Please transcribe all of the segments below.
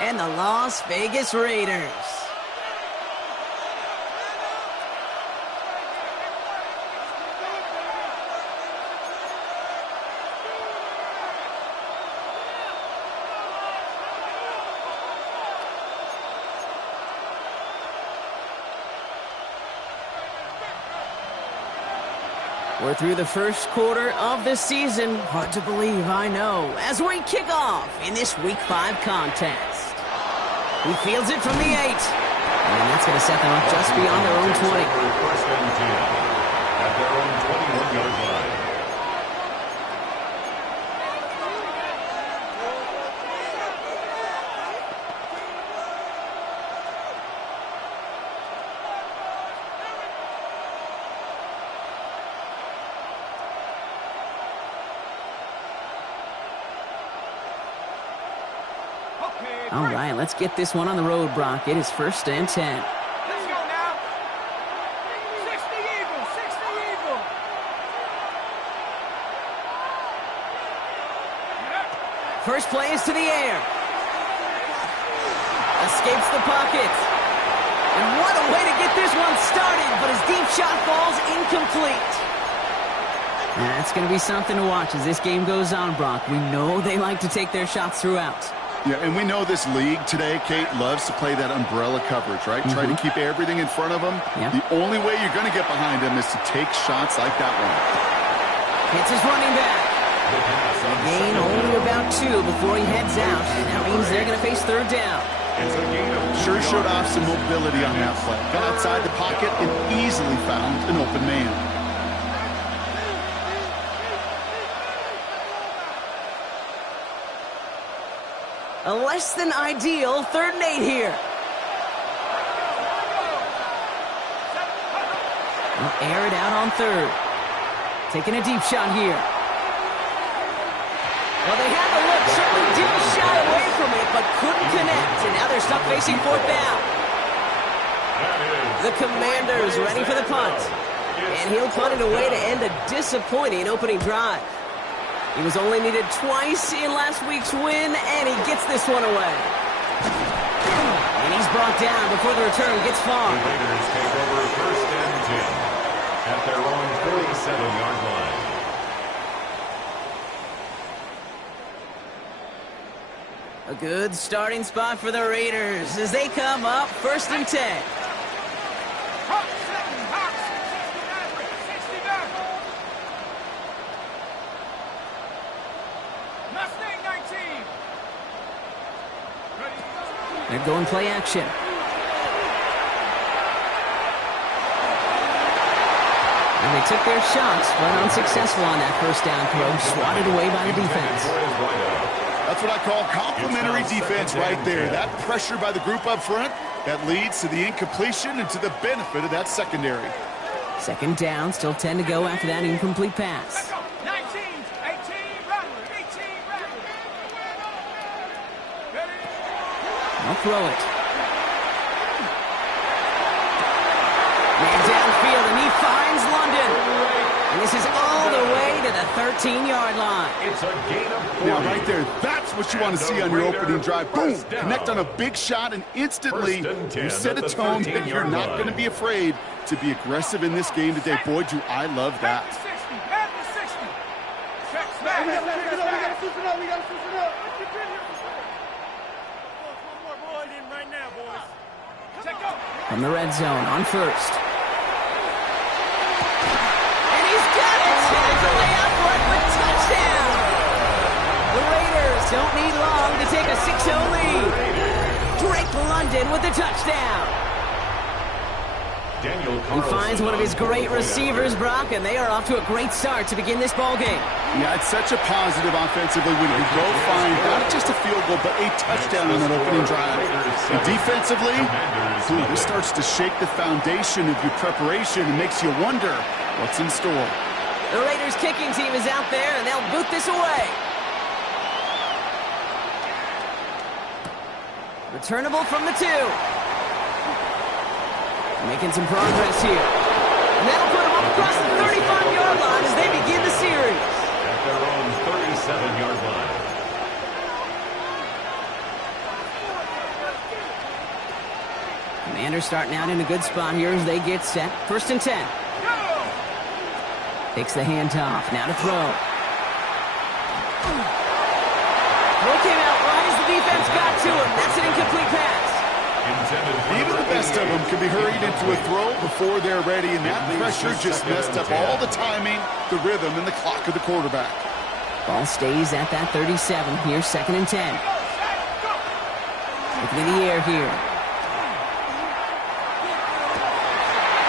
and the Las Vegas Raiders. We're through the first quarter of the season. Hard to believe, I know, as we kick off in this Week 5 contest. He fields it from the 8. And that's going to set them up just beyond their own 20. First and 10 at their own 21-yard line. All right, let's get this one on the road, Brock. It is first and 10. Let's go now. 60 Eagles, 60 Eagles. First play is to the air. Escapes the pocket. And what a way to get this one started, but his deep shot falls incomplete. That's going to be something to watch as this game goes on, Brock. We know they like to take their shots throughout. Yeah, and we know this league today, Kate, loves to play that umbrella coverage, right? Try to keep everything in front of them. Yeah. The only way you're going to get behind them is to take shots like that one. Hits his running back. A gain only about 2 before he heads out, and that means they're going to face third down. Sure showed off some mobility on that play. Got outside the pocket and easily found an open man. A less than ideal 3rd and 8 here. They'll air it out on 3rd. Taking a deep shot here. Well, they had the look, certainly didn't shy away from it, but couldn't connect, and now they're stuck facing 4th down. The Commanders ready for the punt, and he'll punt it away to end a disappointing opening drive. He was only needed twice in last week's win, and he gets this one away. And he's brought down before the return gets far. The Raiders take over first and 10 at their own 47-yard line. A good starting spot for the Raiders as they come up first and 10. They're going play action. And they took their shots, but unsuccessful on that first down throw, swatted away by the defense. That's what I call complimentary defense right there. That pressure by the group up front, that leads to the incompletion and to the benefit of that secondary. Second down, still 10 to go after that incomplete pass. 19, 18, Rattler, 18, Rattler. I'll throw it. Man downfield, and he finds London. And this is all the way to the 13-yard line. It's a gain of 40. Now, right there, that's what you want to see on your opening drive. Boom! Connect on a big shot, and instantly you set a tone that you're not going to be afraid to be aggressive in this game today. Boy, do I love that. At the 60. Check smack. We got to switch it up. We got to switch it up. One more ball in right now, boys. Check go. From the red zone on first. And he's got it. Tackle way out front for touchdown. The Raiders don't need long to take a 6-0 lead. Drake London with the touchdown. He finds one of his great receivers, Brock, and they are off to a great start to begin this ballgame. Yeah, it's such a positive offensively when you go find not just a field goal, but a touchdown on that opening drive. And defensively, this starts to shake the foundation of your preparation and makes you wonder what's in store. The Raiders kicking team is out there, and they'll boot this away. Returnable from the 2. Making some progress here. And that'll put them up across the 35-yard line as they begin the series. At their own 37-yard line. Commanders starting out in a good spot here as they get set. 1st and 10. Takes the handoff. Now to throw. Throw came out right as the defense got to him. That's an incomplete pass. Even the best of them can be hurried into a throw before they're ready, and that pressure just messed up all the timing, the rhythm, and the clock of the quarterback. Ball stays at that 37. Here's 2nd and 10. Looking in the air here.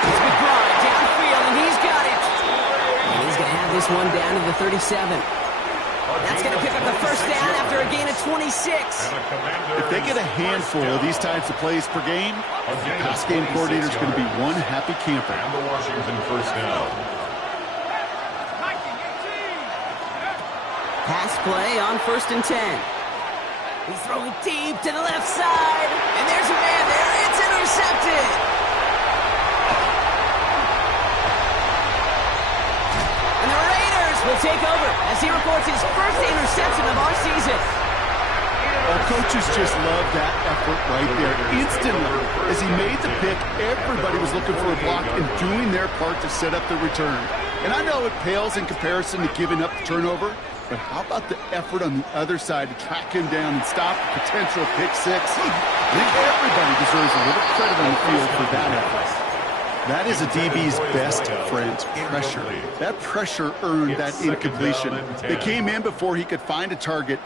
It's McBride downfield, and he's got it. And he's going to have this one down to the 37. That's going to pick up the 1st down after a gain of 26. If they get a handful of these types of plays per game, the pass game coordinator is going to be one happy camper. And the Washington 1st down. Pass play on 1st and 10. He's throwing deep to the left side. And there's a man there. It's intercepted. And the Raiders will take over as he reports his first interception of our season. Our coaches just love that effort right there. Instantly, as he made the pick, everybody was looking for a block and doing their part to set up the return. And I know it pales in comparison to giving up the turnover, but how about the effort on the other side to track him down and stop the potential pick six? I think everybody deserves a little credit on the field for that effort. That is a DB's best friend, pressure. That pressure earned that incompletion. They came in before he could find a target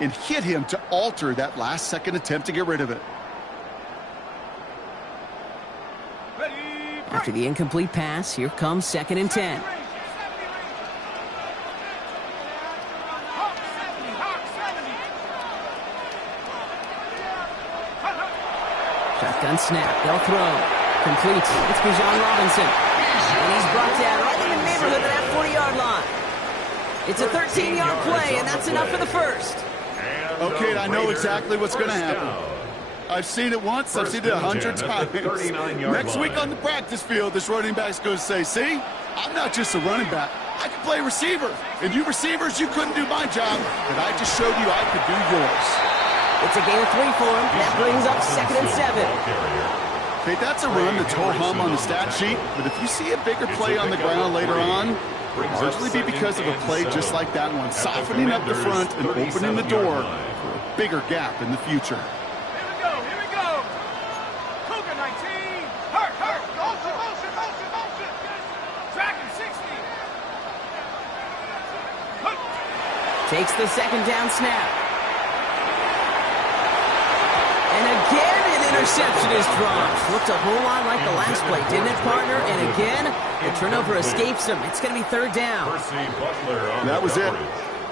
and hit him to alter that last-second attempt to get rid of it. After the incomplete pass, here comes 2nd and 10. Shotgun snap. They'll throw. Complete. It's Bijan Robinson. And he's brought down right in the neighborhood of that 40-yard line. It's a 13-yard play, and that's enough for the 1st. Okay, I know exactly what's going to happen. I've seen it once. I've seen it 100 times. Next week on the practice field, this running back's going to say, see, I'm not just a running back. I can play receiver. And you receivers, you couldn't do my job, but I just showed you I could do yours. It's a gain of 3 for him. That brings up 2nd and 7. Okay, that's a run that's ho-hum on the stat sheet, but if you see a bigger play on the ground later on, it'll largely be because of a play just like that one, softening up the front and opening the door for a bigger gap in the future. Here we go. Cougar 19. Hurt. Motion. Tracking 60. Takes the 2nd down snap. And again, an interception is dropped. Looked a whole lot like the last play, didn't it, partner? And again, the turnover escapes him. It's going to be 3rd down. That was it.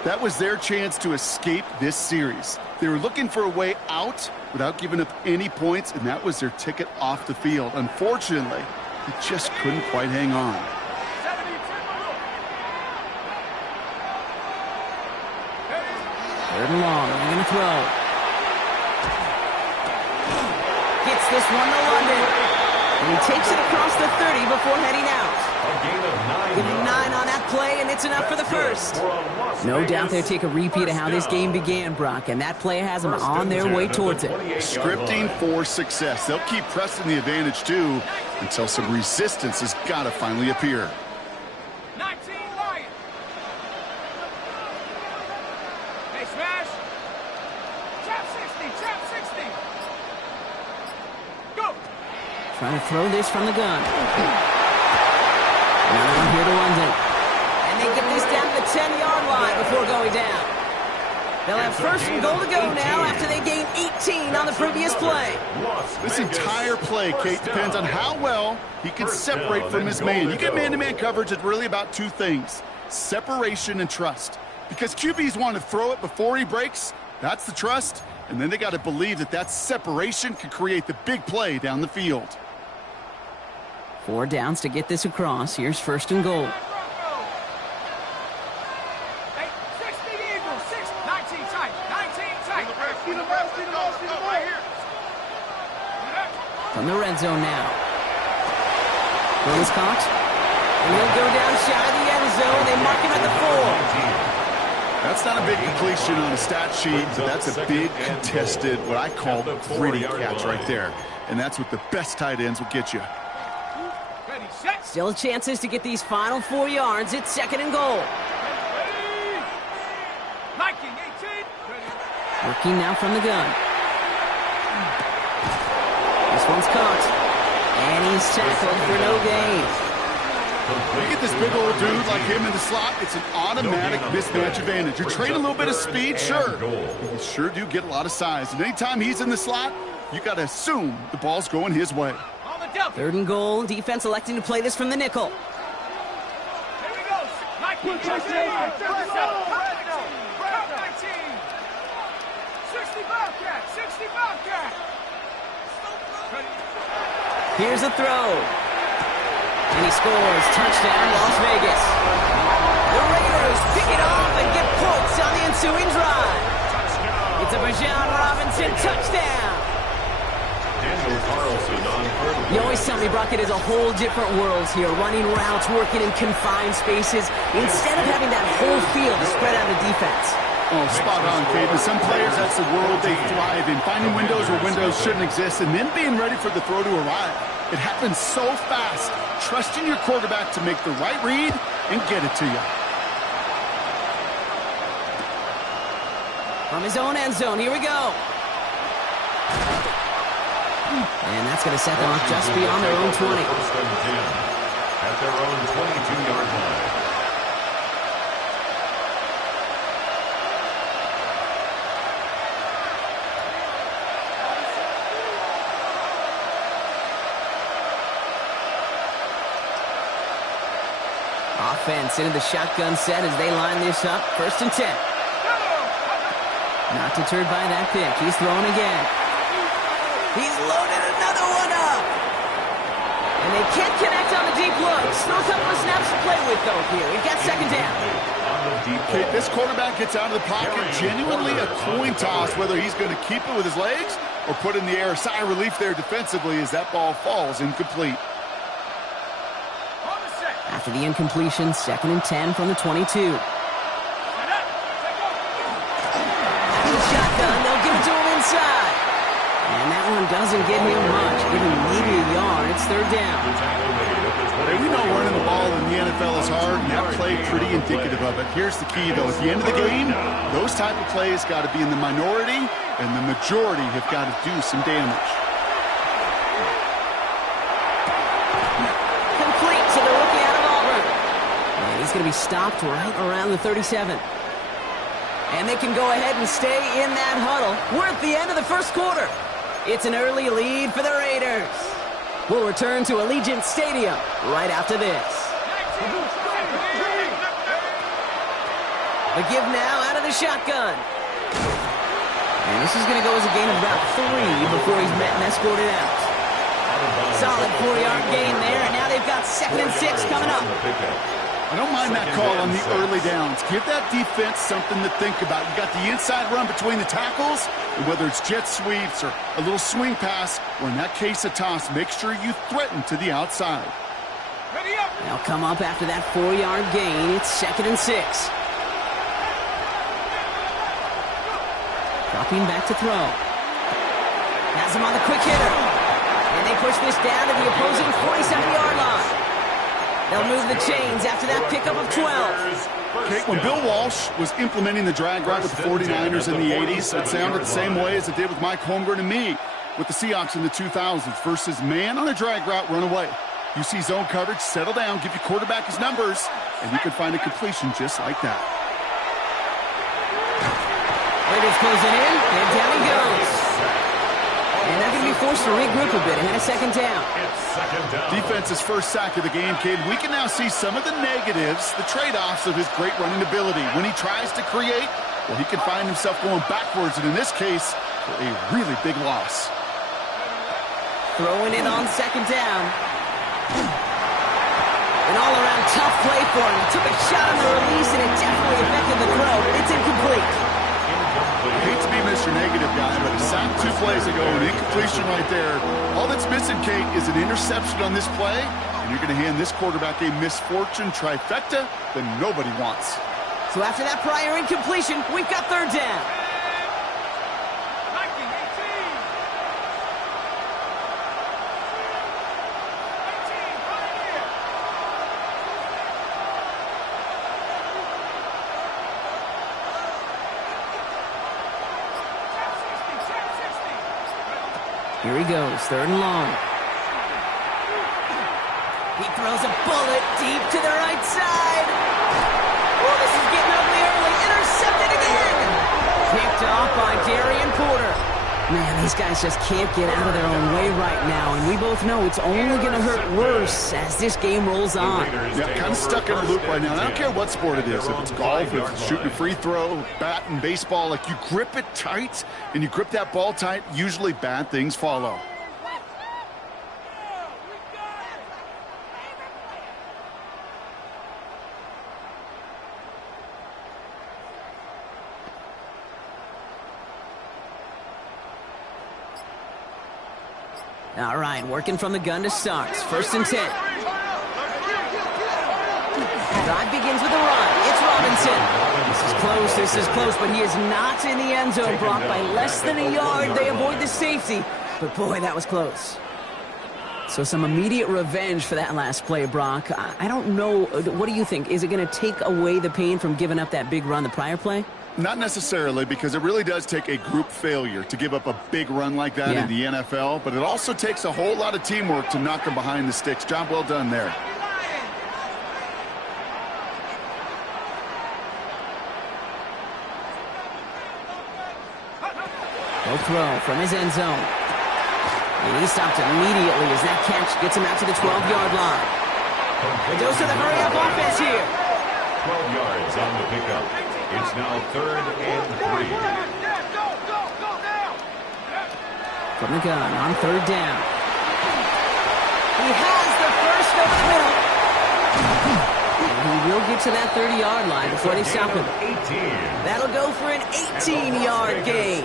That was their chance to escape this series. They were looking for a way out without giving up any points, and that was their ticket off the field. Unfortunately, they just couldn't quite hang on. 3rd and long. They're going to throw. Gets this one to London. And he takes it across the 30 before heading out. Give him 9 on that play, and it's enough for the 1st. No doubt they'll take a repeat of how this game began, Brock, and that play has them on their way towards it. Scripting for success. They'll keep pressing the advantage, too, until some resistance has got to finally appear. 19 Lions. Hey, smash. Trap 60. Go. Trying to throw this from the gun. Now here to London. And they get this down to the 10-yard line before going down. They'll have 1st and goal to go now after they gained 18 on the previous play. This entire play, Kate, depends on how well he can separate from his man. You get man-to-man coverage, it's really about 2 things, separation and trust. Because QBs want to throw it before he breaks, that's the trust, and then they got to believe that that separation can create the big play down the field. 4 downs to get this across. Here's 1st and goal. Hey, 60 Eagles. 19 tight. From the red zone now. Throw is caught. And he'll go down shy of the end zone. They mark him at the 4. That's not a big completion on a stat sheet, but that's a big contested, what I call gritty catch right there. And that's what the best tight ends will get you. Still chances to get these final 4 yards. It's 2nd and goal. Working now from the gun. This one's caught. And he's tackled for no gain. You get this big old dude like him in the slot, it's an automatic mismatch advantage. You're trading a little bit of speed, sure. But you sure do get a lot of size. And anytime he's in the slot, you got to assume the ball's going his way. 3rd and goal. Defense electing to play this from the nickel. Here's a throw. And he scores. Touchdown, Las Vegas. The Raiders pick it off and get points on the ensuing drive. It's a Bijan Robinson touchdown. You always tell me, Brock, it is a whole different world here. Running routes, working in confined spaces, instead of having that whole field to spread out the defense. Oh, spot on, Kate. With some players, that's the world they thrive in. Finding windows where windows shouldn't exist and then being ready for the throw to arrive. It happens so fast. Trusting your quarterback to make the right read and get it to you. From his own end zone, here we go. And that's going to set them up just beyond their own 20. At their own 22-yard line. Offense into the shotgun set as they line this up. 1st and 10. Not deterred by that pick. He's throwing again. He's loaded another one up. And they can't connect on the deep look. Still a couple of snaps to play with, though, here. We've got 2nd down. Okay, this quarterback gets out of the pocket. Genuinely a coin toss whether he's going to keep it with his legs or put in the air. Sigh of relief there defensively as that ball falls incomplete. After the incompletion, 2nd and 10 from the 22. Shotgun, they'll give it to him inside. And that one doesn't get him much. Give him maybe a yard. It's 3rd down. Hey, we know running the ball in the NFL is hard, and that play pretty indicative of it. Here's the key, though. At the end of the game, those type of plays got to be in the minority, and the majority have got to do some damage. Complete to the rookie out of Auburn. And he's going to be stopped right around the 37. And they can go ahead and stay in that huddle. We're at the end of the 1st quarter. It's an early lead for the Raiders. We'll return to Allegiant Stadium right after this. The give now out of the shotgun. And this is going to go as a gain of about 3 before he's met and escorted out. Solid 4-yard gain there, and now they've got 2nd and 6 coming up. I don't mind that call on the early downs. Give that defense something to think about. You got the inside run between the tackles, and whether it's jet sweeps or a little swing pass, or in that case a toss, make sure you threaten to the outside. They'll come up after that 4-yard gain. It's 2nd and 6. Dropping back to throw. Has him on the quick hitter. And they push this down to the opposing 47-yard line. They'll move the chains after that pickup of 12. Okay, when Bill Walsh was implementing the drag route with the 49ers in the 80s, it sounded the same way as it did with Mike Holmgren and me with the Seahawks in the 2000s versus man on a drag route, run away. You see zone coverage, settle down, give your quarterback his numbers, and you can find a completion just like that. Raiders closing in, and down he goes. And they're going to be forced to regroup a bit ahead of 2nd down. Defense's first sack of the game, kid. We can now see some of the negatives, the trade-offs of his great running ability. When he tries to create, well, he can find himself going backwards, and in this case, for a really big loss. Throwing it on 2nd down. An all-around tough play for him. He took a shot on the release, and it definitely affected the throw. It's incomplete. I hate to be Mr. Negative guy, but a sack 2 plays ago, an incompletion right there. All that's missing, Kate, is an interception on this play, and you're going to hand this quarterback a misfortune trifecta that nobody wants. So after that prior incompletion, we've got third down. Here he goes, third and long. He throws a bullet deep to the right side. Oh, this is getting ugly early. Intercepted again. Picked off by Darian Porter. Man, these guys just can't get out of their own way right now, and we both know it's only going to hurt worse as this game rolls on. Yeah, kind of stuck in a loop right now. And I don't care what sport it is. If it's golf, if it's shooting a free throw, batting, baseball, like you grip it tight and you grip that ball tight, usually bad things follow. All right, working from the gun to start. First and 10. Drive begins with a run. It's Robinson. This is close, but he is not in the end zone. Brock by less than a yard. They avoid the safety. But boy, that was close. So some immediate revenge for that last play, Brock. I don't know. What do you think? Is it going to take away the pain from giving up that big run the prior play? Not necessarily, because it really does take a group failure to give up a big run like that in the NFL, but it also takes a whole lot of teamwork to knock them behind the sticks. Job well done there. He'll throw from his end zone. And he stopped immediately as that catch gets him out to the 12-yard line. It goes to the hurry-up offense here. 12 yards on the pickup. It's now third and 3. From the gun on third down. He has the first over the middle. And he will get to that 30-yard line before they stop him. That'll go for an 18-yard gain.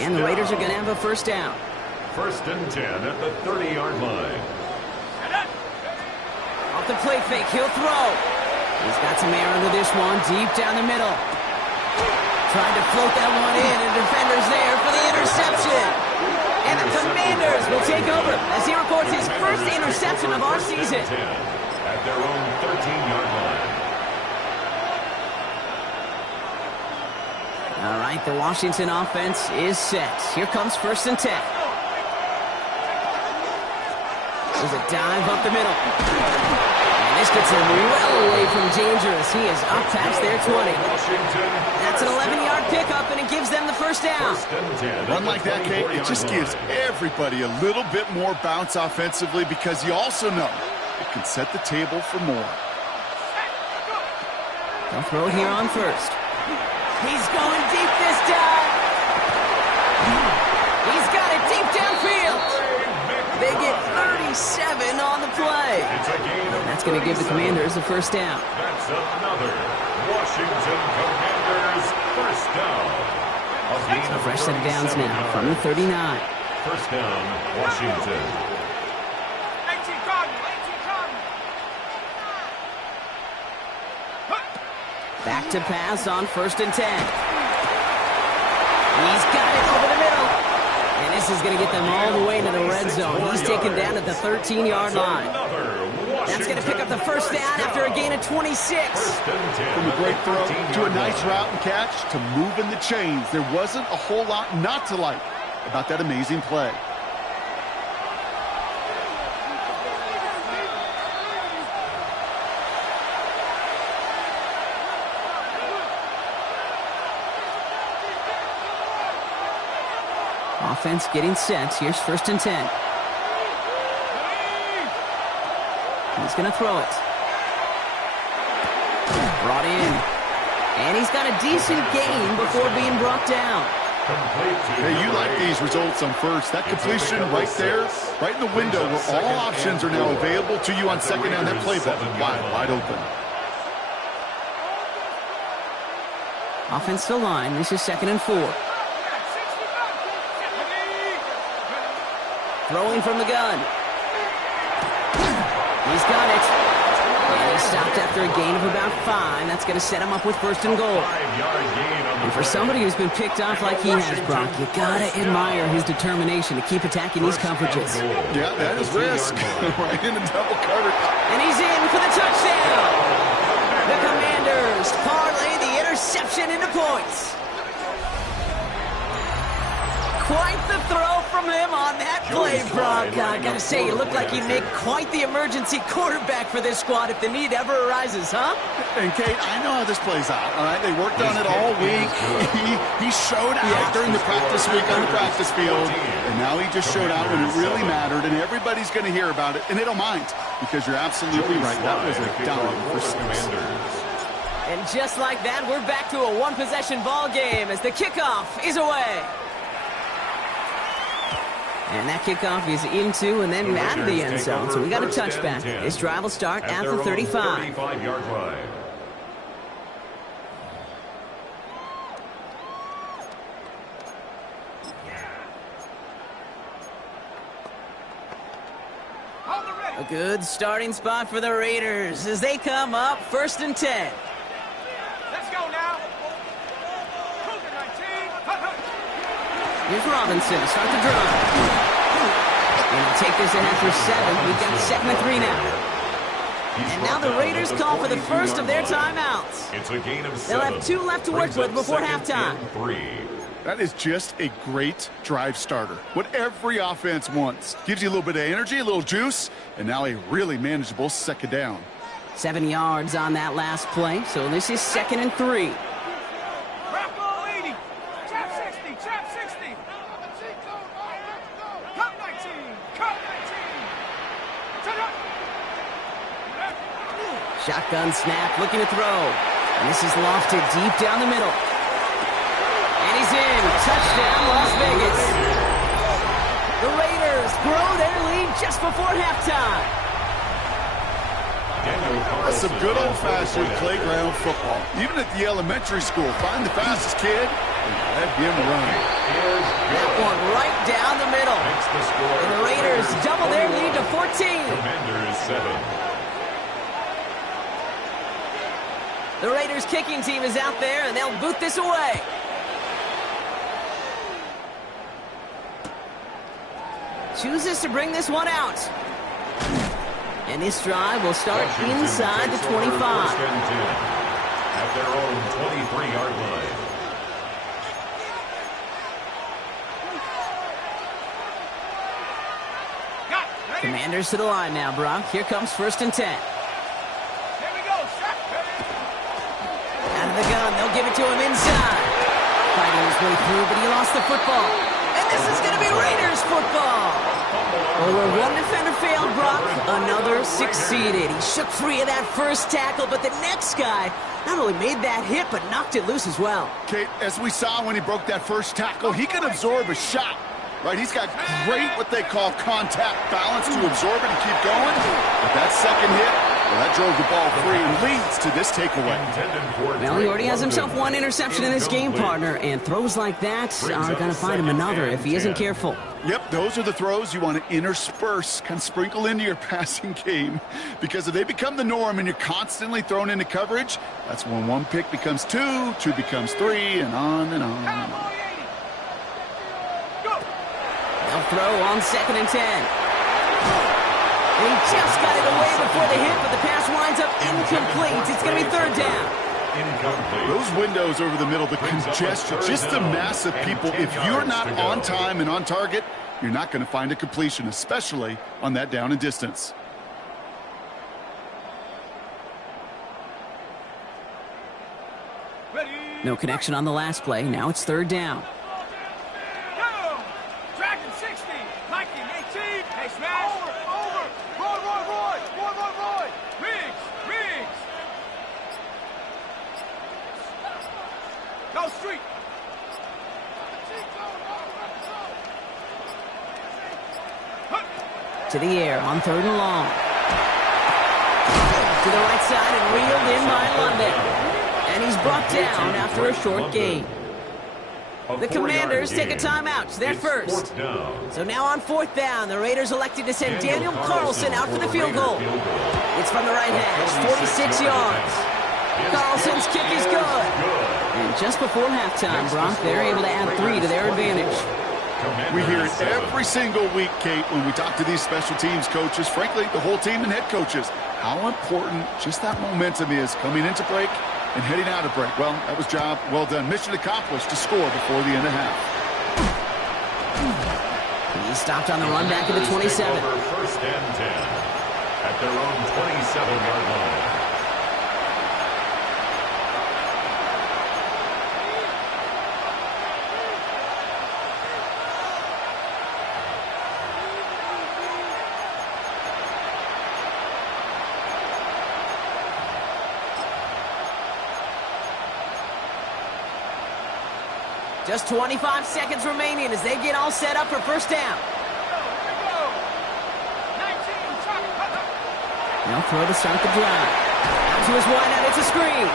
And the Raiders are going to have a first down. First and 10 at the 30-yard line. Off the play fake, he'll throw. He's got some air under this one, deep down the middle. Tried to float that one in, and defender's there for the interception. And the Commanders will take over as he records his first interception of our season. At their own 13-yard line. All right, the Washington offense is set. Here comes first and 10. There's a dive up the middle. And this gets him well away from dangerous. He is up past their 20. That's an 11-yard pickup, and it gives them the first down. Run like that, Kate, it just gives everybody a little bit more bounce offensively because you also know it can set the table for more. They'll throw here on first. He's going deep this time. He's got it deep downfield. They get 37 on the play. That's going to give the Commanders the first down. That's another Washington Commanders first down. So fresh set of downs now from the 39. First down, Washington. 18 Cardinals. Back to pass on first and 10. He's got it over the middle. And this is going to get them all the way into the red zone. He's taken down at the 13-yard line. That's going to pick up the first down after a gain of 26. From a great throw to a nice route and catch to moving the chains. There wasn't a whole lot not to like about that amazing play. Offense getting set. Here's first and 10. He's going to throw it. Brought in. And he's got a decent gain before being brought down. Hey, you like these results on first. That completion right there, right in the window where all options are now available to you on second down. That play ball wide open. Offensive line. This is second and 4. Throwing from the gun. He's got it. And he stopped after a gain of about 5. That's going to set him up with first and goal. And for somebody who's been picked off like he has, Brock, you got to admire his determination to keep attacking these coverages. Yeah, that is risk. Right in the double cover. And he's in for the touchdown. The Commanders parlay the interception into points. Quite the throw from him on that play, Brock. I gotta say, you look like you'd make quite the emergency quarterback for this squad if the need ever arises, huh? And, Kate, I know how this plays out, all right? They worked on it all week. He showed out during the practice week on the practice field, and now he just showed out when it really mattered, and everybody's going to hear about it, and they don't mind, because you're absolutely right. That was a dime for 6. And just like that, we're back to a one-possession ball game as the kickoff is away. And that kickoff is into and then out of the end zone, so we got a touchback. This drive will start at the 35. 35-yard line. A good starting spot for the Raiders as they come up first and 10. Let's go now. Here's Robinson to start the drive. And he'll take this ahead for 7. We've got 2nd and 3 now. And now the Raiders call for the first of their timeouts. It's a gain of 7. They'll have 2 left to work with before halftime. That is just a great drive starter. What every offense wants. Gives you a little bit of energy, a little juice, and now a really manageable second down. 7 yards on that last play, so this is 2nd and 3. Crack ball 80. Trap 60. Trap 60. Cut 19. Cut 19. Shotgun snap, looking to throw. And this is lofted deep down the middle. And he's in. Touchdown, Las Vegas. The Raiders grow their lead just before halftime. Some good old-fashioned playground football. Even at the elementary school, find the fastest kid and let him run. That one right down the middle. And the Raiders double their lead to 14. Commanders 7. The Raiders kicking team is out there, and they'll boot this away. Chooses to bring this one out. And this drive will start inside the 25. At their own 23-yard line. Commanders to the line now, Brock. Here comes 1st and 10. Here we go. Shot. Out of the gun, they'll give it to him inside. Fighting his way through, but he lost the football. And this is going to be Raiders football. Well, where one defender failed, Brock, another succeeded. He shook free of that first tackle, but the next guy not only made that hit, but knocked it loose as well. Kate, as we saw when he broke that first tackle, he can absorb a shot. Right, he's got great what they call contact balance to absorb it and keep going. But that second hit, well, that drove the ball free and leads to this takeaway. Well, he already has himself 1 interception in this game, partner, and throws like that are going to find him another if he isn't careful. Yep, those are the throws you want to intersperse, kind of sprinkle into your passing game. Because if they become the norm and you're constantly thrown into coverage, that's when 1 pick becomes 2, 2 becomes 3, and on and on and on. They'll throw on 2nd and 10. And he just got it away before the hit, but the pass winds up incomplete. It's going to be 3rd down. Incomplete. Those windows over the middle, the congestion, just the mass of people. If you're not on time and on target, you're not going to find a completion, especially on that down and distance. No connection on the last play. Now it's 3rd down. Dragon 60. Mikey 18. Hey, smash. Over. Roy. Riggs. Go street. To the air on 3rd and long. To the right side and reeled in by London. And he's brought down after a short gain. The Commanders take a timeout. They're first. So now on 4th down, the Raiders elected to send Daniel Carlson out for the field goal. It's from the right hash, 46 yards. Carlson's kick is good. And just before halftime, Brock, they're able to add 3 to their advantage. We hear it every single week, Kate, when we talk to these special teams coaches, frankly, the whole team and head coaches, how important just that momentum is coming into break and heading out of break. Well, that was job well done. Mission accomplished to score before the end of half. He stopped on the run back at the 27. First and 10 at their own 27-yard line. Just 25 seconds remaining as they get all set up for first down. They'll throw to start the drive. Out to his wideout, it's a screen.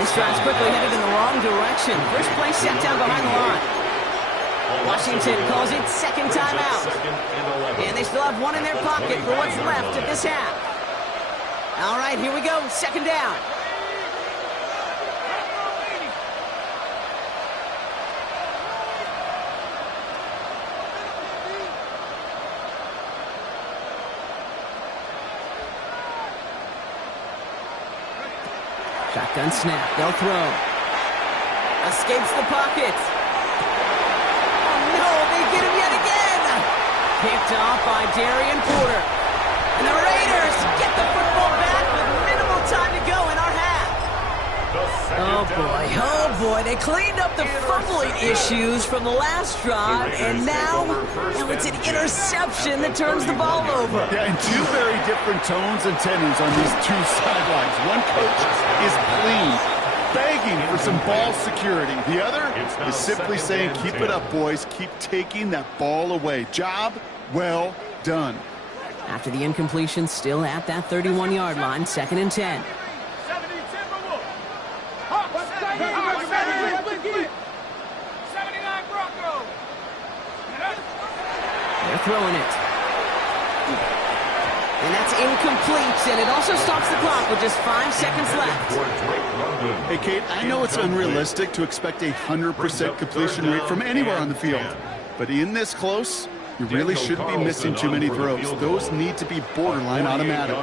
This drive's quickly headed in the wrong direction. First play set down behind the line. Washington calls it second timeout. And they still have 1 in their pocket for what's left of this half. All right, here we go, second down. Shotgun snap. They'll throw. Escapes the pocket. Oh, no. They get him yet again. Picked off by Darian Porter. And the Raiders get the football back with minimal time to go in our half. Oh, boy. Oh, boy. They cleaned up the fumbling issues from the last drive, and now it's an interception that turns the ball over. Yeah, and 2 very different tones and tenors on these 2 sidelines. One coach is pleased, begging for some ball security. The other is simply saying, keep it up, boys. Keep taking that ball away. Job well done. After the incompletion, still at that 31-yard line, 2nd and 10. They're throwing it. And that's incomplete, and it also stops the clock with just 5 seconds left. Hey, Kate, I know it's unrealistic to expect a 100% completion rate from anywhere on the field. But in this close, you really shouldn't be missing too many throws. Those need to be borderline automatic.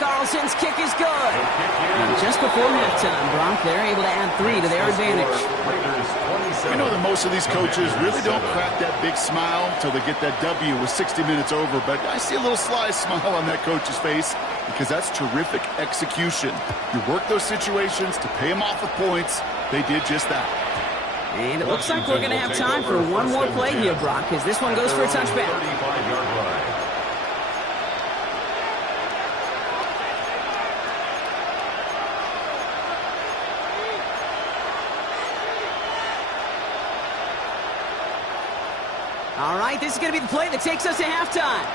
Carlson's kick is good. And just before halftime, Brock, they're able to add 3 to their advantage. I know that most of these coaches really don't crack that big smile until they get that W with 60 minutes over, but I see a little sly smile on that coach's face because that's terrific execution. You work those situations to pay them off with points. They did just that. And it looks like we're going to have time for one more play here, Brock, as this one goes for a touchback. All right, this is going to be the play that takes us to halftime.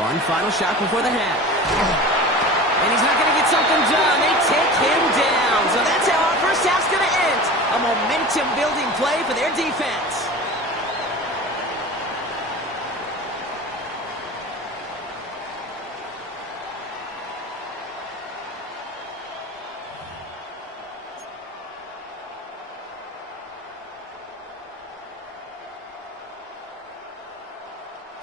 One final shot before the half. And he's not going to get something done. They take him down. So that's how our first half's going to end. A momentum-building play for their defense.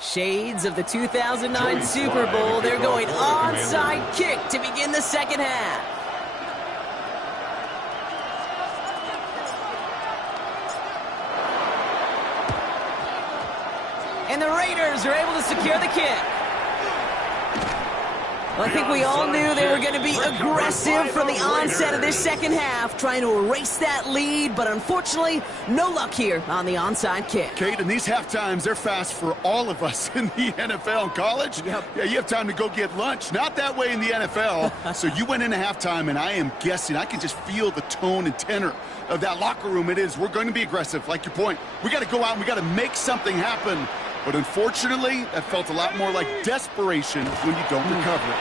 Shades of the 2009 Super Bowl. They're going onside kick to begin the second half. And the Raiders are able to secure the kick. Well, I think we all knew they were going to be aggressive from the onset of this second half, trying to erase that lead, but unfortunately, no luck here on the onside kick. Kate, in these half times, they're fast for all of us in the NFL and college. Yep. Yeah, you have time to go get lunch. Not that way in the NFL. So you went into halftime, and I am guessing, I can just feel the tone and tenor of that locker room. It is, we're going to be aggressive, like your point. We got to go out and we got to make something happen. But unfortunately, that felt a lot more like desperation when you don't recover it.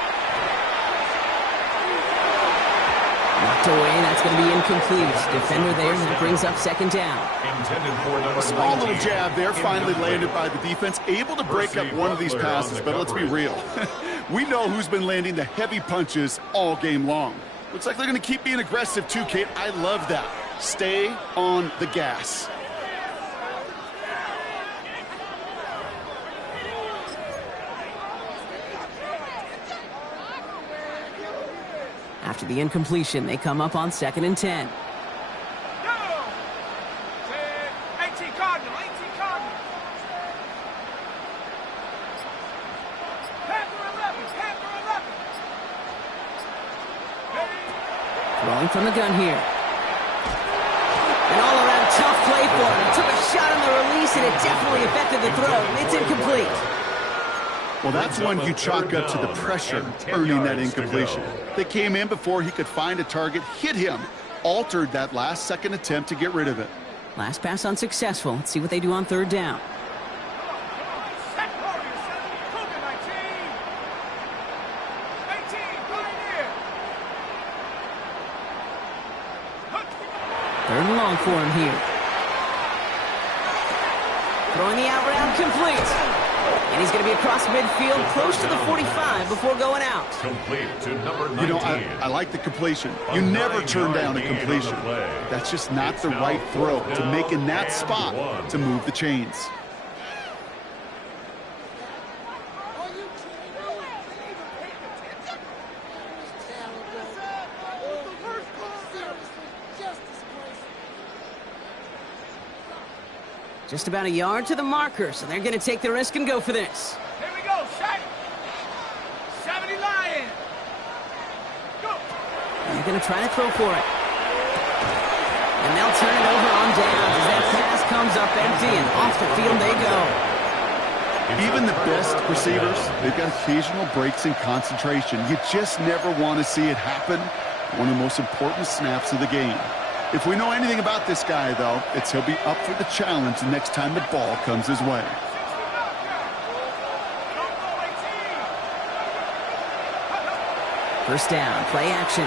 Knocked away, that's going to be incomplete. Defender there, and that brings up second down. Intended for number A small 19. little jab there, finally landed by the defense. Able to break up one of these passes, but let's be real. We know who's been landing the heavy punches all game long. Looks like they're going to keep being aggressive too, Kate. I love that. Stay on the gas. After the incompletion, they come up on 2nd and 10. Go! 18 Cardinal, 18 Cardinal. Panther 11, Panther 11. Throwing from the gun here. An all-around tough play for him. He took a shot on the release, and it definitely affected the throw. It's incomplete. Well, that's one you chalk up to the pressure earning that incompletion. They came in before he could find a target, hit him, altered that last-second attempt to get rid of it. Last pass unsuccessful. Let's see what they do on 3rd down. Set Warriors, Cougar 19. 18, Pioneer. 3rd and long for him here. Throwing the out route complete. And he's going to be across midfield, close to the 45 before going out. Complete to number 19. You know, I like the completion. You never turn down a completion. That's just not the right throw to make in that spot to move the chains. Just about a yard to the marker, so they're going to take the risk and go for this. Here we go, shot. 70 Lions. Go. And they're going to try to throw for it. And they'll turn it over on downs as that pass comes up empty, and off the field they go. Even the best receivers, they've got occasional breaks in concentration. You just never want to see it happen. One of the most important snaps of the game. If we know anything about this guy, though, it's he'll be up for the challenge the next time the ball comes his way. First down, play action.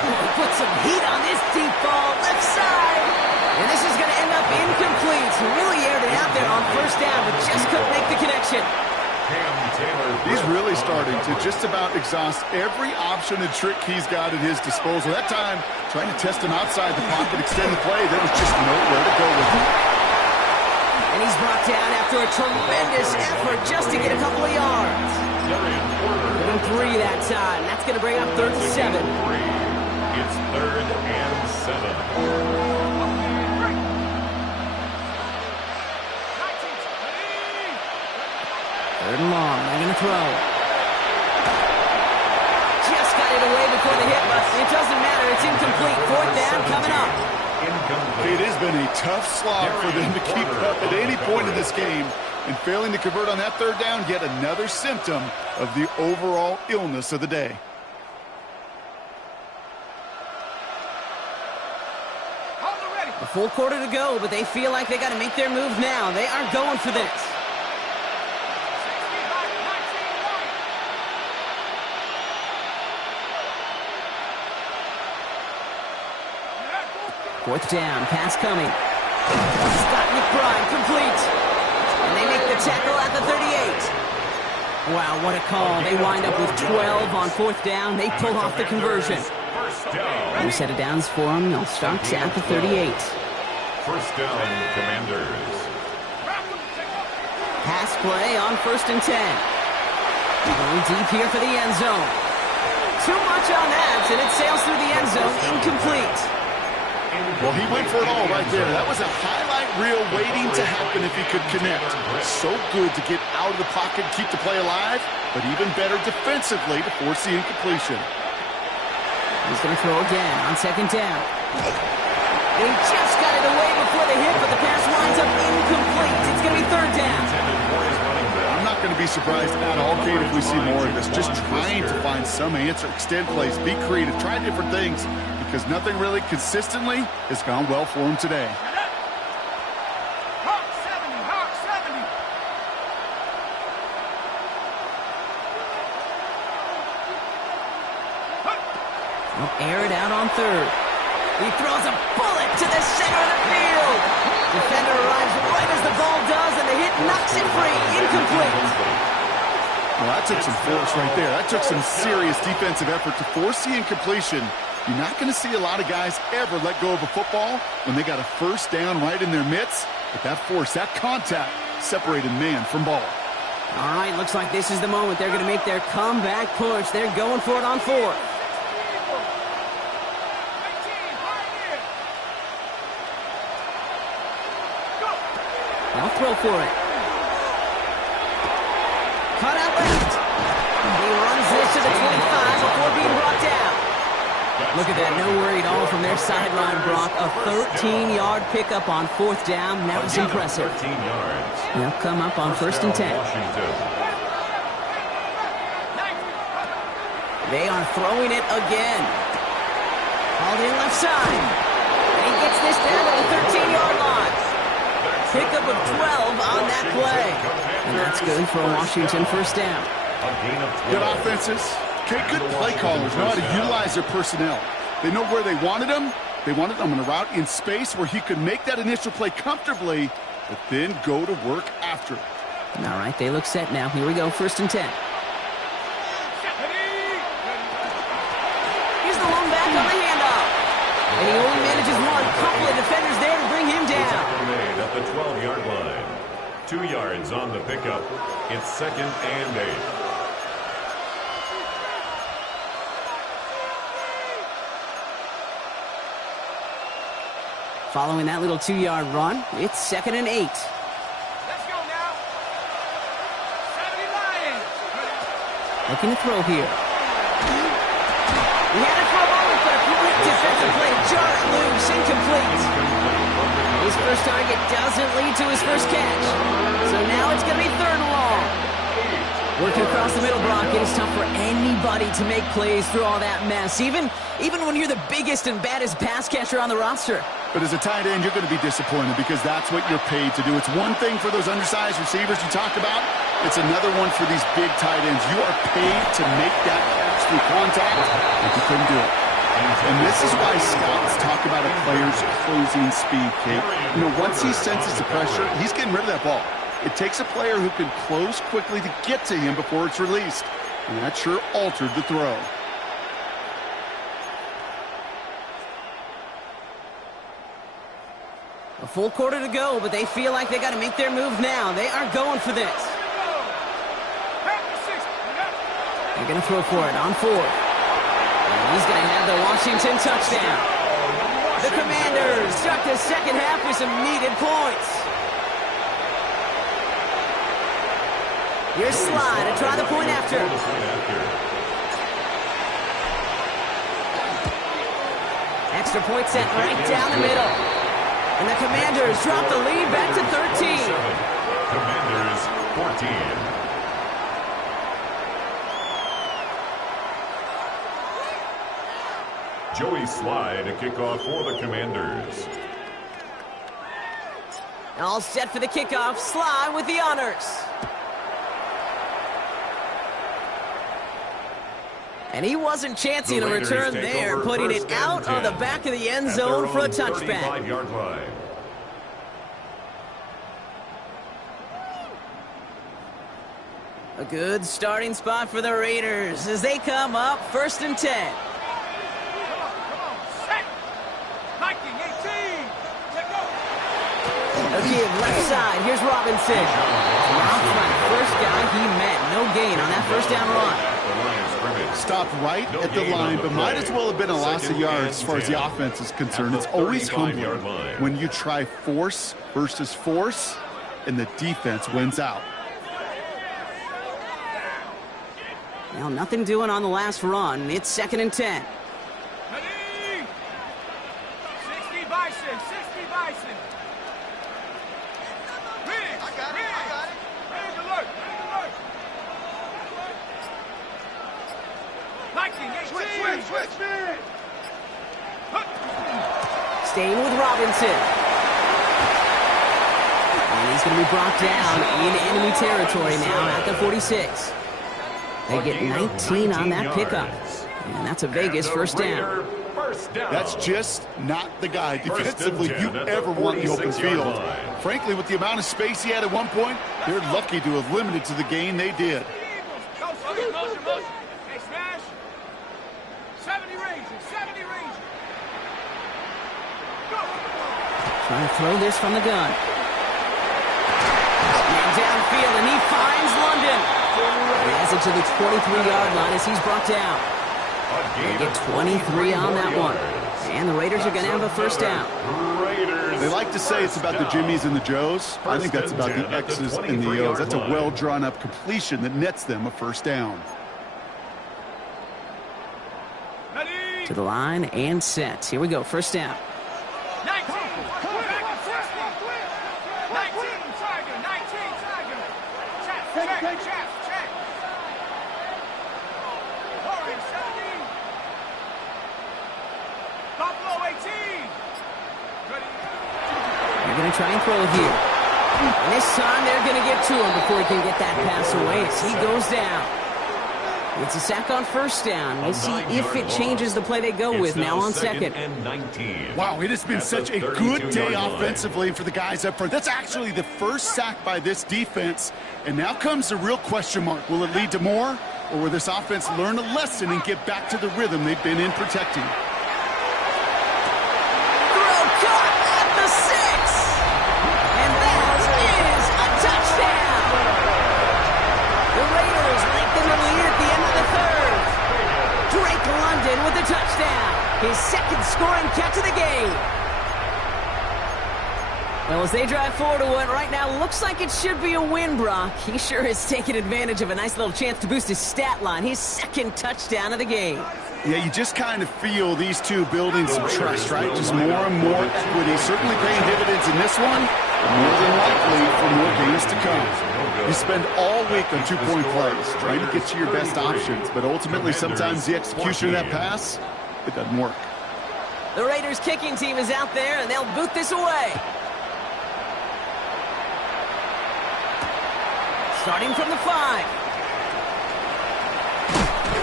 He put some heat on this deep ball, left side. And this is going to end up incomplete. He really aired it out there on 1st down, but just couldn't make the connection. He's really starting to just about exhaust every option and trick he's got at his disposal. That time, trying to test him outside the pocket, extend the play, there was just nowhere to go with it. And he's brought down after a tremendous effort just to get a couple of yards. And 3 that time. That's going to bring up 3rd and 7. It's 3rd and 7. Third and long, they're going to throw. Just got it away before the hit, but it doesn't matter. It's incomplete. 4th down coming up. It has been a tough slog for them to keep up at any point in this game. And failing to convert on that 3rd down, yet another symptom of the overall illness of the day. A full quarter to go, but they feel like they got to make their move now. They are going for this. Fourth down, pass coming. Scott McBride complete. And they make the tackle at the 38. Wow, what a call. They wind up with 12 on 4th down. They pull off the conversion. New set of downs for them. They'll start at the 38. First down, Commanders. Pass play on 1st and 10. Going deep here for the end zone. Too much on that, and it sails through the end zone, incomplete. Well, he went for it all right there. That was a highlight reel waiting to happen if he could connect. So good to get out of the pocket, keep the play alive, but even better defensively to force the incompletion. He's going to throw again on 2nd down. And he just got it away before the hit, but the pass winds up incomplete. It's going to be 3rd down. I'm not going to be surprised at all, Kate, if we see more of this. Just trying to find some answer, extend plays, be creative, try different things, because nothing really consistently has gone well for him today. Hawk 70, Hawk They'll air it out on third. He throws a bullet to the center of the field. Defender arrives right as the ball does, and the hit knocks it free. Incomplete. Well, that took some force right there. That took some serious defensive effort to force the incompletion. You're not going to see a lot of guys ever let go of a football when they got a first down right in their midst. But that force, that contact, separated man from ball. All right, looks like this is the moment. They're going to make their comeback push. They're going for it on fourth. They'll throw for it. Cut out left. He runs this to the 25 before being brought down. Look at that, no worry at all from their sideline, Brock. A 13-yard pickup on fourth down. That was impressive. 13 yards. They'll come up on first and 10. Washington. They are throwing it again. Hauled in left side. And he gets this down to the 13-yard line. Pickup of 12 on that play. And that's good for a Washington first down. A gain of 12. Good offenses. Okay, good play callers know how to utilize their personnel. They know where they wanted him. They wanted him in a route in space where he could make that initial play comfortably, but then go to work after it. All right, they look set now. Here we go, first and 10. Here's the lone back on the handoff. And he only manages one. Couple of defenders there to bring him down. Made at the 12-yard line. 2 yards on the pickup. It's second and 8. Following that little 2-yard run, it's second and 8. Let's go now. 70 Lions. Looking to throw here. He had it for a moment, but a great defensive play. Jar it loose, incomplete. His first target doesn't lead to his first catch. So now it's going to be third and long. Working across the middle, Brock, it is tough for anybody to make plays through all that mess, even when you're the biggest and baddest pass catcher on the roster. But as a tight end, you're going to be disappointed because that's what you're paid to do. It's one thing for those undersized receivers you talked about. It's another one for these big tight ends. You are paid to make that catch through contact, but you couldn't do it. And this is why scouts talk about a player's closing speed, Kate. You know, once he senses the pressure, he's getting rid of that ball. It takes a player who can close quickly to get to him before it's released. And that sure altered the throw. A full quarter to go, but they feel like they got to make their move now. They are going for this. They're going to throw for it on fourth. And he's going to have the Washington touchdown. The Commanders start the second half with some needed points. Here's Sly to try the point after. Extra point set right down the middle. And the Commanders drop the lead back to 13. Commanders 14. Joey Sly to kick off for the Commanders. All set for the kickoff. Sly with the honors. And he wasn't chancing a return there, putting it out on the back of the end zone for a touchback. 35-yard line. A good starting spot for the Raiders as they come up first and 10. Come on, set. Viking 18. Let go. A give left side. Here's Robinson. Out front, first guy he met. No gain on that first down run. Stopped right at the line, but might as well have been a loss of yards as far as the offense is concerned. It's always humbling when you try force versus force, and the defense wins out. Well, nothing doing on the last run. It's second and 10. Ready? 60 Bison. 60 Bison. Rig. I got it. Rig alert. Viking 18. Switch. Staying with Robinson. And he's going to be brought down in enemy territory now at the 46. They get 19 on that pickup. And that's a Vegas first down. That's just not the guy defensively you ever want in the open field. Frankly, with the amount of space he had at one point, they're lucky to have limited to the gain they did. Motion. Hey, smash. 70 range. Go. Trying to throw this from the gun. And downfield, and he finds London. He has it to the 23-yard line as he's brought down. They get 23 on that one. And the Raiders are going to have a first down. They like to say it's about the Jimmies and the Joes. I think that's about the X's and the O's. That's a well-drawn-up completion that nets them a first down. To the line and set. Here we go, first down. 19. Tiger. Check. Orange, 17. Buffalo, 18. Ready? They're going to try and throw it here. And this time they're going to get to him before he can get that pass away as he goes down. It's a sack on first down. We'll see if it changes the play they go with now on second. Wow, it has been such a good day offensively for the guys up front. That's actually the first sack by this defense. And now comes the real question mark. Will it lead to more? Or will this offense learn a lesson and get back to the rhythm they've been in protecting? Throw caught at the 6. And that is a touchdown. The Raiders lengthen the lead at the end of the third. Drake London with the touchdown. His second scoring catch of the game. Well, as they drive forward to what right now looks like it should be a win, Brock, he sure has taken advantage of a nice little chance to boost his stat line. His second touchdown of the game. Yeah, you just kind of feel these two building some trust, right? Just more and more equity. Certainly paying dividends in this one, but more than likely for more games to come. You spend all week on two-point plays, trying to get to your best options, but ultimately sometimes the execution of that pass, it doesn't work. The Raiders kicking team is out there, and they'll boot this away. Starting from the 5.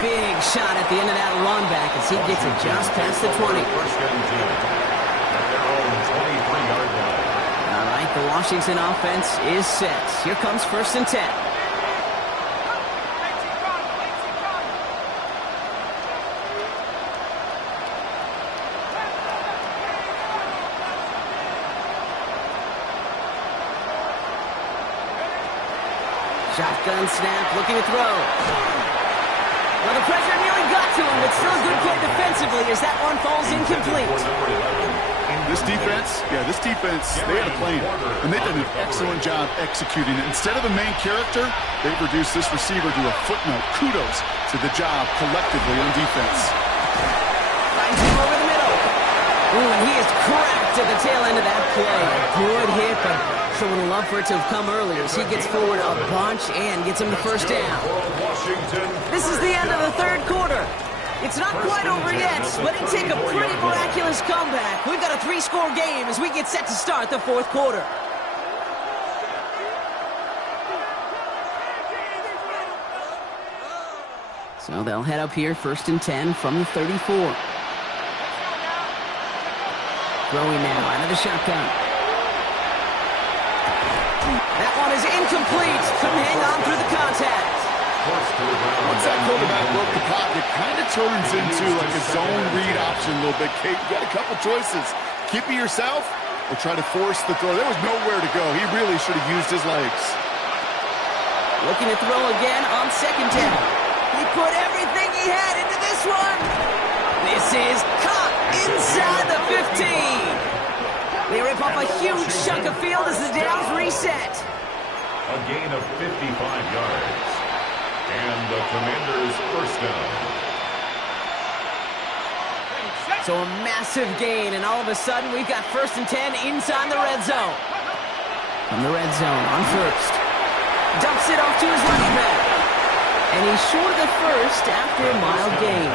Big shot at the end of that run back as he gets it just past the 20. First and 10 at their own 23-yard line. All right, the Washington offense is set. Here comes first and 10. Shotgun snap, looking to throw. Well, the pressure nearly got to him, but still a good play defensively as that one falls incomplete. This defense, they had a plan, and they've done an excellent job executing it. Instead of the main character, they've reduced this receiver to a footnote. Kudos to the job collectively on defense. Finds him over the middle. Ooh, and he is cracked at the tail end of that play. Good hit, but sure would have loved for it to have come earlier as he gets forward a bunch and gets him the first down. This is the end of the third quarter. It's not quite over yet, but it take a pretty miraculous comeback. We've got a 3-score game as we get set to start the fourth quarter. So they'll head up here first and 10 from the 34. Throwing now out of the shotgun. That one is incomplete. Couldn't hang on through the contact. Once that quarterback broke the pocket, it kind of turns into like a zone read option a little bit. Kate, you got a couple choices. Keep it yourself or try to force the throw. There was nowhere to go. He really should have used his legs. Looking to throw again on second down. He put everything he had into this one. This is caught inside the 15. They rip off a huge chunk of field as the downs reset. A gain of 55 yards. And the Commanders' first down. So a massive gain, and all of a sudden we've got first and 10 inside the red zone. From the red zone on first. Dumps it off to his running back. And he's short of the first after a mild gain.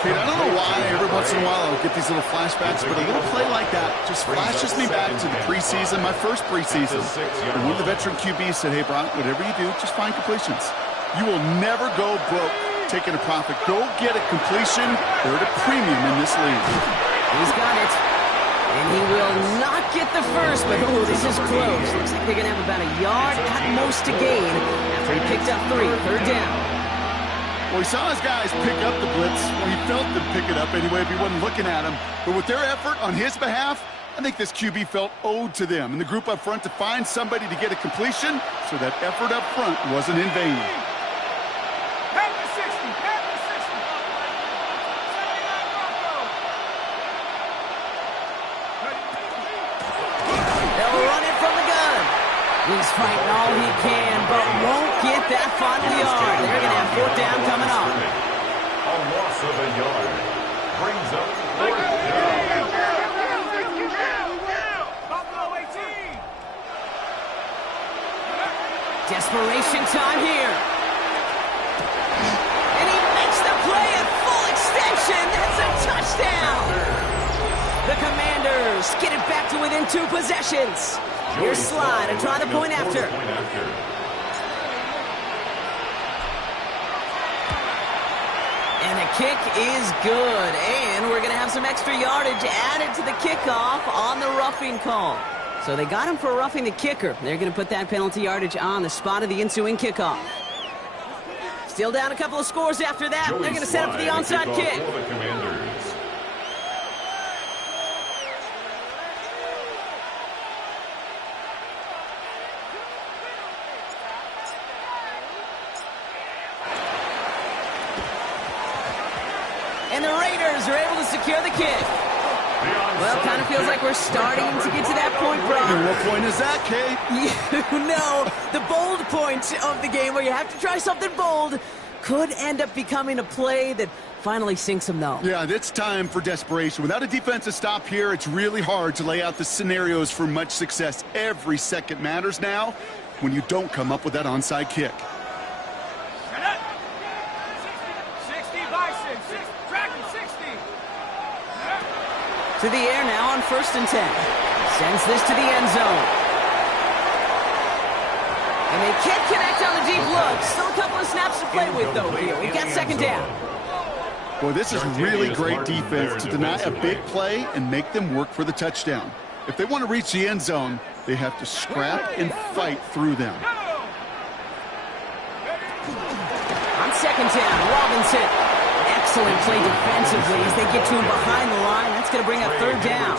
Kate, I don't know why every once in a while I'll get these little flashbacks, but a little play like that just flashes me back to the preseason, my first preseason. And one of the veteran QBs said, hey, Brock, whatever you do, just find completions. You will never go broke taking a profit. Go get a completion. They're at a premium in this league. He's got it. And he will not get the first, but oh, this is close. Looks like they're going to have about a yard at most to gain after he picked up 3. 3rd down. Well, he saw his guys pick up the blitz. Well, he felt them pick it up anyway if he wasn't looking at him. But with their effort on his behalf, I think this QB felt owed to them and the group up front to find somebody to get a completion, so that effort up front wasn't in vain. He's fighting all he can, but won't get that final yard. They're going to have 4th down coming off. A loss of a yard brings up 4th down. Buffalo 18. Desperation time here. And he makes the play at full extension. That's a touchdown. The Commanders get it back to within 2 possessions. Here's Slide and try the point after. And the kick is good. And we're going to have some extra yardage added to the kickoff on the roughing call. So they got him for roughing the kicker. They're going to put that penalty yardage on the spot of the ensuing kickoff. Still down a couple of scores after that. They're going to set up for the onside kick. And the Raiders are able to secure the kick. Well, kind of feels like we're starting to get to that point, Brock. And what point is that, Kate? You know, the bold point of the game where you have to try something bold could end up becoming a play that finally sinks them, though. Yeah, it's time for desperation. Without a defensive stop here, it's really hard to lay out the scenarios for much success. Every second matters now when you don't come up with that onside kick. 60 Bison, Dragon 60. To the air now on 1st and 10. Sends this to the end zone. And they can't connect on the deep look. Still a couple of snaps to play with, though, here. We've got 2nd down. Boy, this is really great defense to deny a big play and make them work for the touchdown. If they want to reach the end zone, they have to scrap and fight through them. On 2nd down, Robinson. Excellent play defensively as they get to him behind the line. That's going to bring up 3rd down.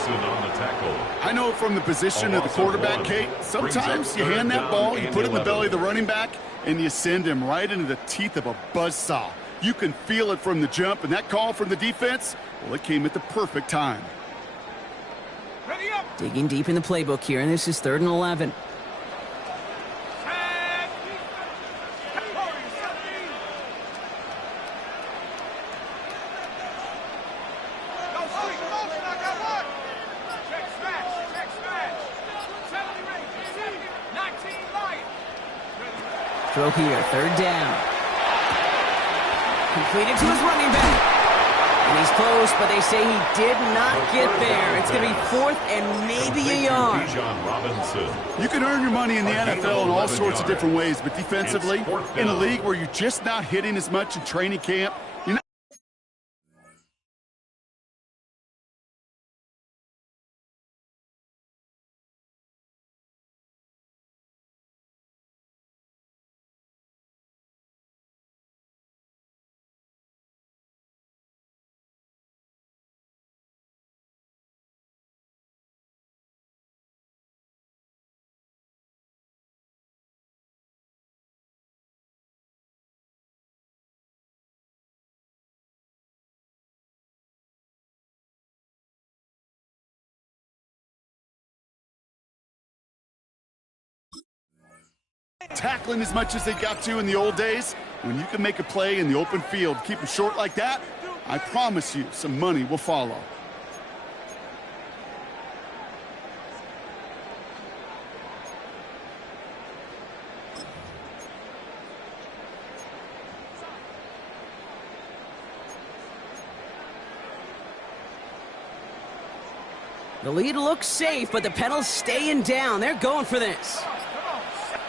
I know from the position of the quarterback, Kate, sometimes you hand that ball, you put it in the belly of the running back, and you send him right into the teeth of a buzzsaw. You can feel it from the jump, and that call from the defense, well, it came at the perfect time. Digging deep in the playbook here, and this is 3rd and 11. Throw here, 3rd down. Completed to his running back. And he's close, but they say he did not get there. It's going to be 4th and maybe a yard. You can earn your money in the NFL in all sorts of different ways, but defensively, in a league where you're just not hitting as much in training camp, you're not. Tackling as much as they got to in the old days. When you can make a play in the open field, keep them short like that, I promise you some money will follow. The lead looks safe, but the Penals staying down. They're going for this.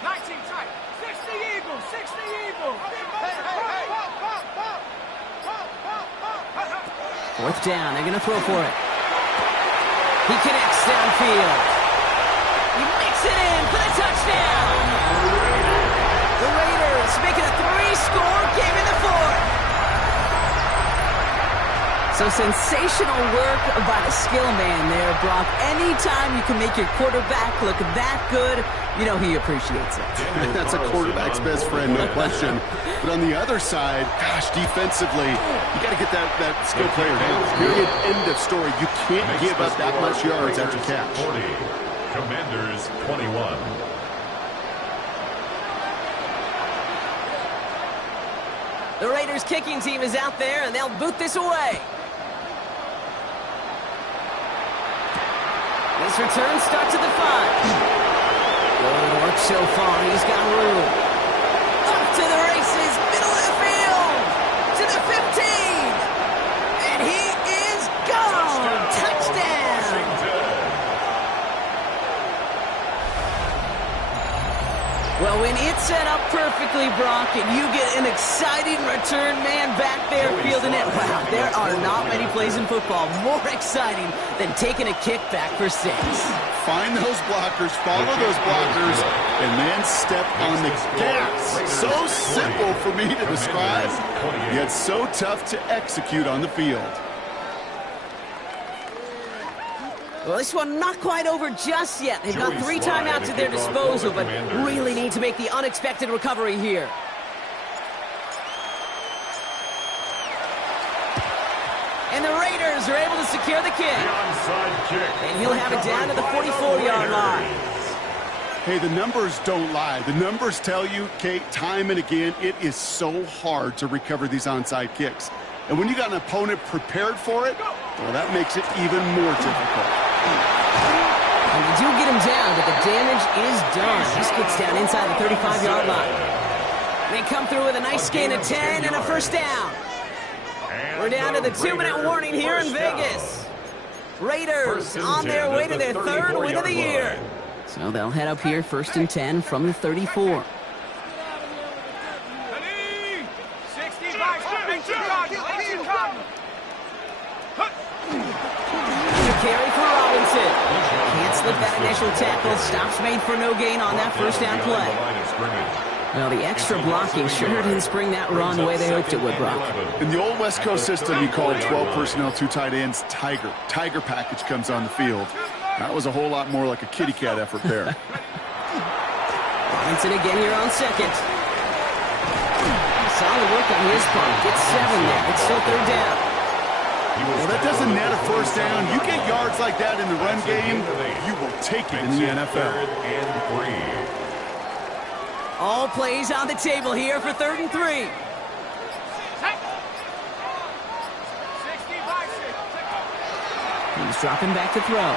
19 tight. 60 Eagles. 60 Eagles. Fourth down. They're going to throw for it. He connects downfield. He makes it in for the touchdown. The Raiders making a 3-score game in the fourth. So sensational work by the skill man there, Brock. Anytime you can make your quarterback look that good, you know he appreciates it. That's a quarterback's best friend, no question. But on the other side, gosh, defensively, you got to get that skill player down. Period. End of story. You can't give up that much yards after catch. 40, Commanders 21. The Raiders kicking team is out there, and they'll boot this away. This return starts at the 5. Good work so far. He's got room. Up to the races, middle of the field, to the 15. And he is gone. Touchdown. Well, when it's set up perfectly, Brock, and you get an exciting return man back there fielding it, wow, there are not many plays in football more exciting than taking a kick back for 6. Find those blockers, follow those blockers, and then step on the gas. So simple for me to describe, yet so tough to execute on the field. Well, this one not quite over just yet. They've got 3 timeouts at their disposal, but really need to make the unexpected recovery here. And the Raiders are able to secure the kick. And he'll have it down to the 44-yard line. Hey, the numbers don't lie. The numbers tell you, Kate, time and again, it is so hard to recover these onside kicks. And when you got an opponent prepared for it, well, that makes it even more difficult. And they do get him down, but the damage is done. This gets down inside the 35-yard line. They come through with a nice gain of 10 and a first down. We're down to the 2-minute warning here in Vegas. Raiders on their way to their 3rd win of the year. So they'll head up here 1st and 10 from the 34. Carry for Robinson. Can't slip that initial tackle. Stops made for no gain on that first down play. Well, the extra blocking sure didn't spring that run the way they hoped it would, Brock. In the old West Coast system, you called 12 personnel, 2 tight ends, Tiger. Tiger package comes on the field. That was a whole lot more like a kitty cat effort there. Robinson again here on 2nd. Solid work on his part. Gets 7 there. It's still 3rd down. Well, that doesn't net a first down. You get yards like that in the run game, you will take it in the NFL. All plays on the table here for 3rd and 3. He's dropping back to throw.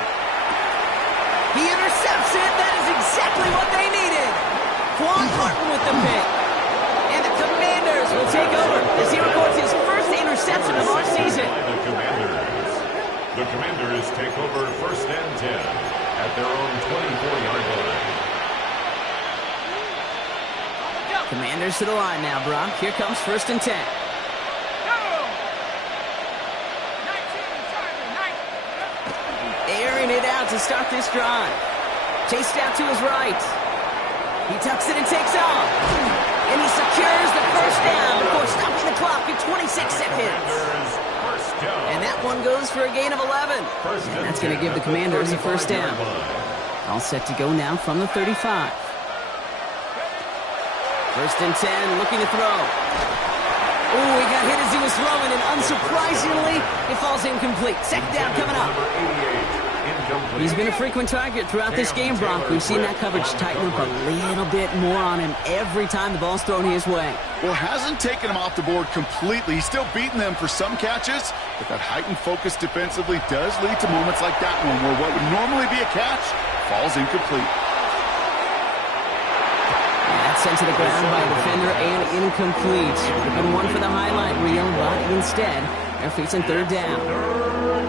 He intercepts it. That is exactly what they needed. Quan Martin with the pick. And the Commanders will take over as he records his first interception of our season. The Commanders take over 1st and 10 at their own 24-yard line. Commanders to the line now, Brock. Here comes 1st and 10. Airing it out to start this drive. Chased out to his right. He tucks it and takes off. And he secures the first down before stopping the clock at 26 seconds. And that one goes for a gain of 11. And that's going to give the Commanders a first down. All set to go now from the 35. 1st and 10, looking to throw. Oh, he got hit as he was throwing, and unsurprisingly, it falls incomplete. 2nd down coming up. He's been a frequent target throughout this game, Brock. We've seen that coverage tighten up a little bit more on him every time the ball's thrown his way. Well, hasn't taken him off the board completely. He's still beating them for some catches, but that heightened focus defensively does lead to moments like that one where what would normally be a catch falls incomplete. That's sent to the ground by a defender and incomplete. Would have been one for the highlight reel, but instead, they're facing 3rd down.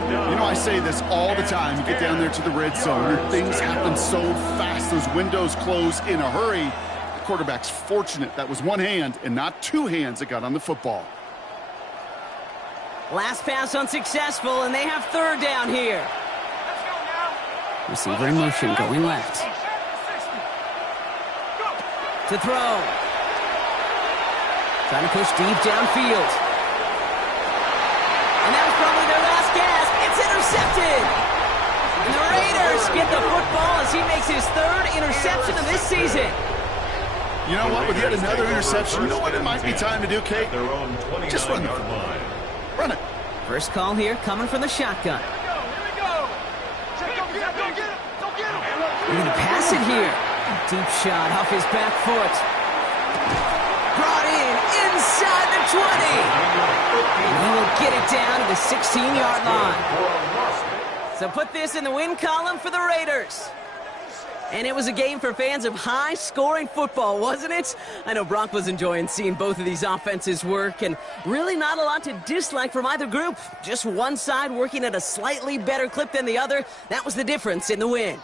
You know, I say this all the time. You get down there to the red zone, and things happen so fast. Those windows close in a hurry. The quarterback's fortunate that was one hand and not 2 hands that got on the football. Last pass unsuccessful, and they have third down here. Let's go now. Receiver in motion, going left. 60. Go. To throw. Trying to push deep downfield. And that was probably their last gasp. It's intercepted. And the Raiders get the football as he makes his third interception of this season. You know what? With yet another interception, you know what it might be time to do, Kate? Their own Just run the 29-yard line. Run it. First call here coming from the shotgun. Here we go. Check, go get him. Go get him. They're going to pass it here. Deep shot off his back foot. Brought in inside the 20. And he will get it down to the 16-yard line. So put this in the win column for the Raiders. And it was a game for fans of high-scoring football, wasn't it? I know Brock was enjoying seeing both of these offenses work, and really not a lot to dislike from either group. Just one side working at a slightly better clip than the other. That was the difference in the win.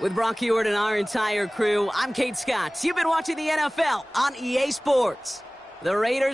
With Brock Heward and our entire crew, I'm Kate Scott. You've been watching the NFL on EA Sports. The Raiders